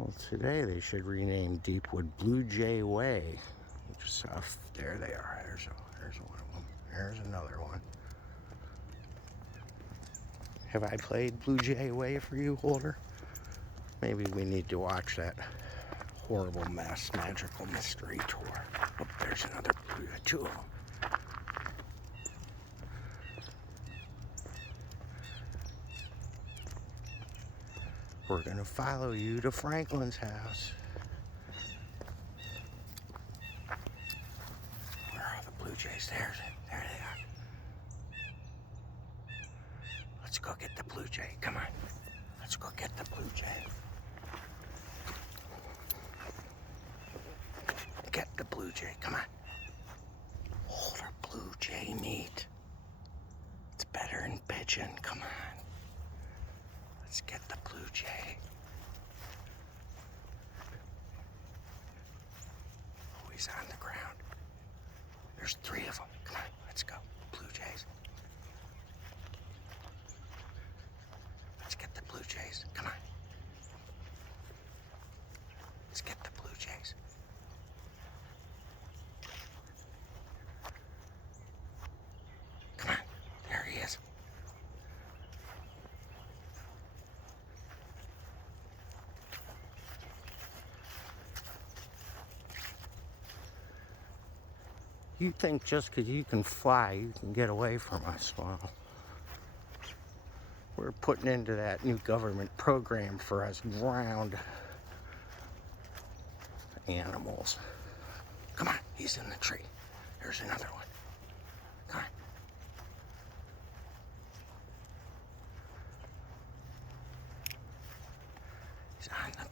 Well, today they should rename Deepwood Blue Jay Way. Just off there they are. There's one of them. There's another one. Have I played Blue Jay Way for you, Holder? Maybe we need to watch that horrible mess, magical mystery tour. Oh, there's another blue, two of them. We're gonna follow you to Franklin's house. Where are the blue jays? There they are. Let's go get the blue jay. Come on. Let's go get the blue jay. Get the blue jay. Come on. Hold our blue jay meat. It's better than pigeon. Come on. Let's get the blue jay. Oh, he's on the ground. There's 3 of them. Come on, let's go. Blue jays. Let's get the blue jays. Come on. Let's get the blue jays. Come on. There he is. You think just because you can fly, you can get away from us. Well, we're putting into that new government program for us ground animals. Come on, he's in the tree. There's another one. Come on. He's on the